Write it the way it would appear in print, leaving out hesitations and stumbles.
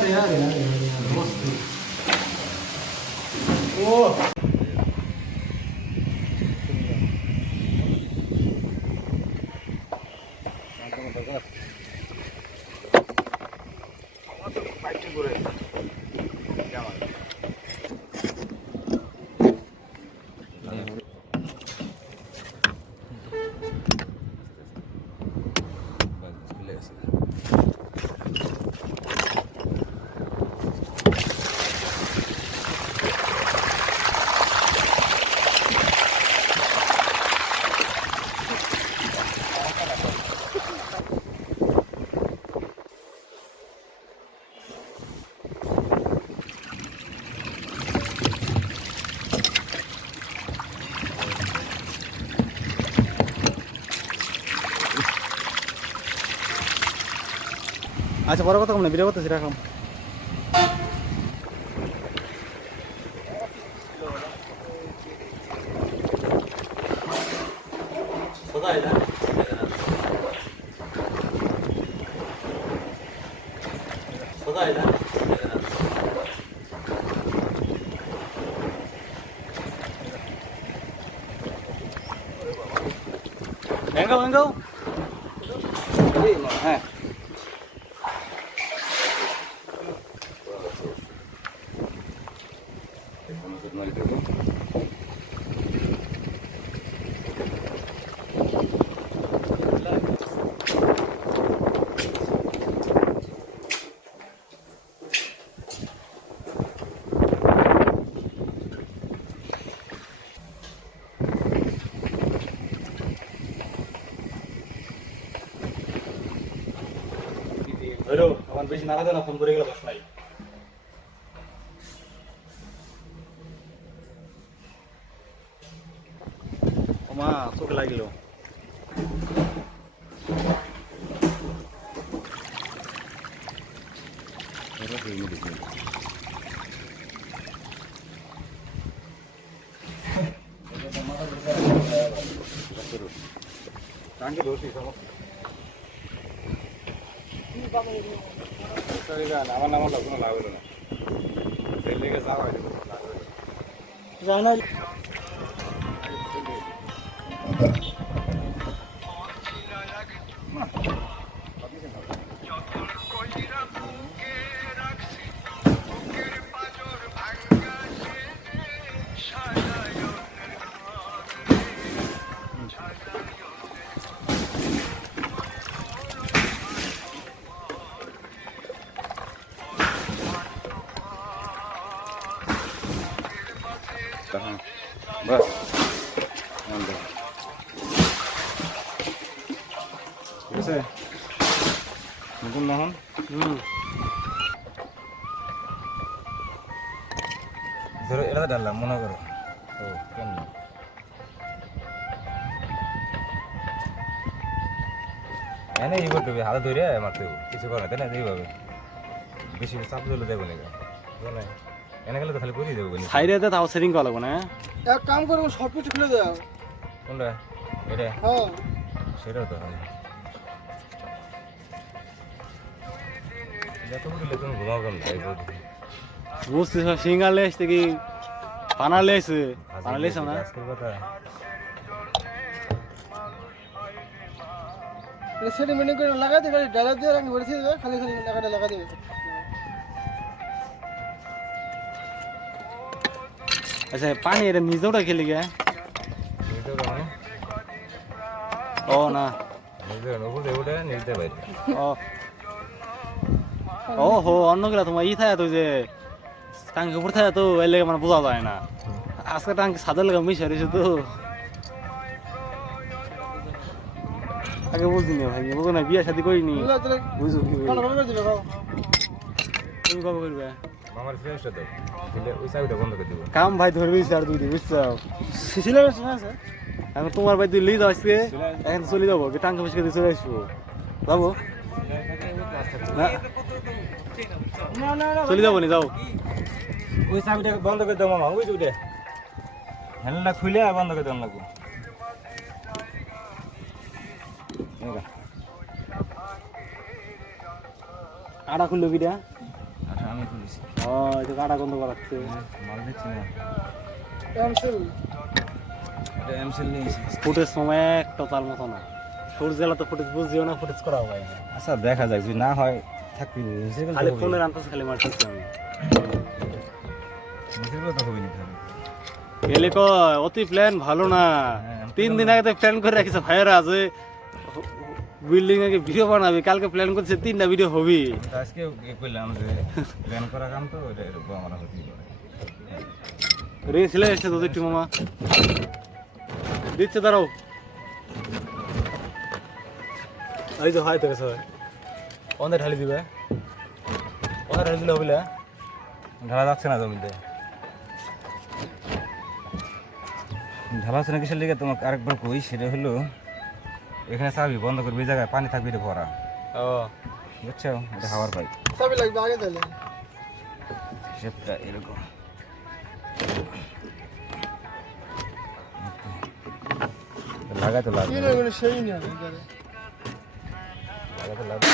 আরে আরে আরে মস্ত ও আচ্ছা বড় কথা কম না ভিডিও করতেছি রাখলাম Engkau heh Aduh, kawan besin naga tuh nelfon gue pas naik. Oma, masuk lagi lo. Terus ini di sini. Tangki dosi sama. আমার কোনো লাভ হলো না সেই লেগে যাওয়া হয় জানা bas mantap bisa mungkin mohon ধরো এটা ডাললাম মনে করো ও কেন এনে এই করতে হবে হাতে ধরে মারতে হবে কিছু করে তাই না এইভাবে বেশি চাপ দিলে দেবো না মানে এনে গেলে তো খালি করে দেবো সাইডে তাও সেটিং করা লাগবে না এক কাম করবো সব কিছু খুলে দাও কোনটা এটা হ্যাঁ সেটাও তো যত বললে তুমি ঘুমাও কেন বুঝতে সিঙ্গালে আসতে কি পানালে এসে পানালে এসে না আজকের কথা সেটি মিনিং করে লাগাতে পারি ডালা দিয়ে রাখি বলেছি খালি খালি লাগা দেবে আচ্ছা পানি এটা নিজেওটা খেলে গিয়া ও না ও হো অন্যগুলা তোমার ই থাকে তো যে টাঙ্কি উপর থাকে তো এর লেগে মানে বোঝা যায় না আজকে টাঙ্কি সাদের লেগে মিশে রয়েছে তো আগে বুঝিনি ভাই বুঝো না বিয়ে শাদি করিনি বুঝো তুমি কবে করবে আমার ফ্রেন্ডটা তো দিলে ওই চাবিটা বন্ধ করে দিব কাম ভাই ধরবি স্যার দুই দিন বুঝছো সিলেবাস না স্যার এখন তোমার ভাই তুই লিয়ে যাও আজকে এখন চলে যাবো টাঙ্কা পয়সা দিয়ে চলে আসবো যাবো চলে যাবো নি যাও ওই চাবিটা বন্ধ করে দাও মামা ওই চাবিটা হ্যান্ডেলটা খুলে বন্ধ করে দেওয়া লাগবো আড়া খুললো কিটা ও এটা কাটা গন্ধ করাচ্ছে মাল দিচ্ছি না এমসিল এটা এমসিল নিয়েছি ফুটেজ সময় একটা তার মতো না সূর্য জেলা তো ফুটেজ বুঝিও না ফুটেজ করা হয় না আচ্ছা দেখা যাক যদি না হয় থাকবি খালি ফোনের আনতেছে খালি মারতেছি আমি নিজেরও তো হবি না তাহলে এলে কয় অতি প্ল্যান ভালো না হ্যাঁ, 3 দিন আগে তো প্ল্যান করে রাখিছে ভাইরা যে বিল্ডিং এ ভিডিও বানাবে কালকে প্ল্যান করছে 3টা ভিডিও হবি তো আজকে করলাম যে প্ল্যান করা কাম তো এটা এরকম আমার হতেই পারে রে ছেলে এসে তোদের একটু মামা দিচ্ছে দাঁড়াও এই যে হয় তো গেছে অন্ধে ঢালি দিবে অন্ধে ঢালি দিলে হবিলে ঢালা যাচ্ছে না জমিতে ঢালা হচ্ছে না কিসের লিগে তোমাকে আরেকবার কই সেটা হলো এখানে চাবি বন্ধ করবি এই জায়গায় পানি থাকবি এটা ভরা ও বুঝছো এটা হাওয়ার পাইপ চাবি লাগবে আগে তাহলে শেপটা এরকম লাগাতে কি লাগবে লাগবে সেই নিয়ে লাগাতে লাগবে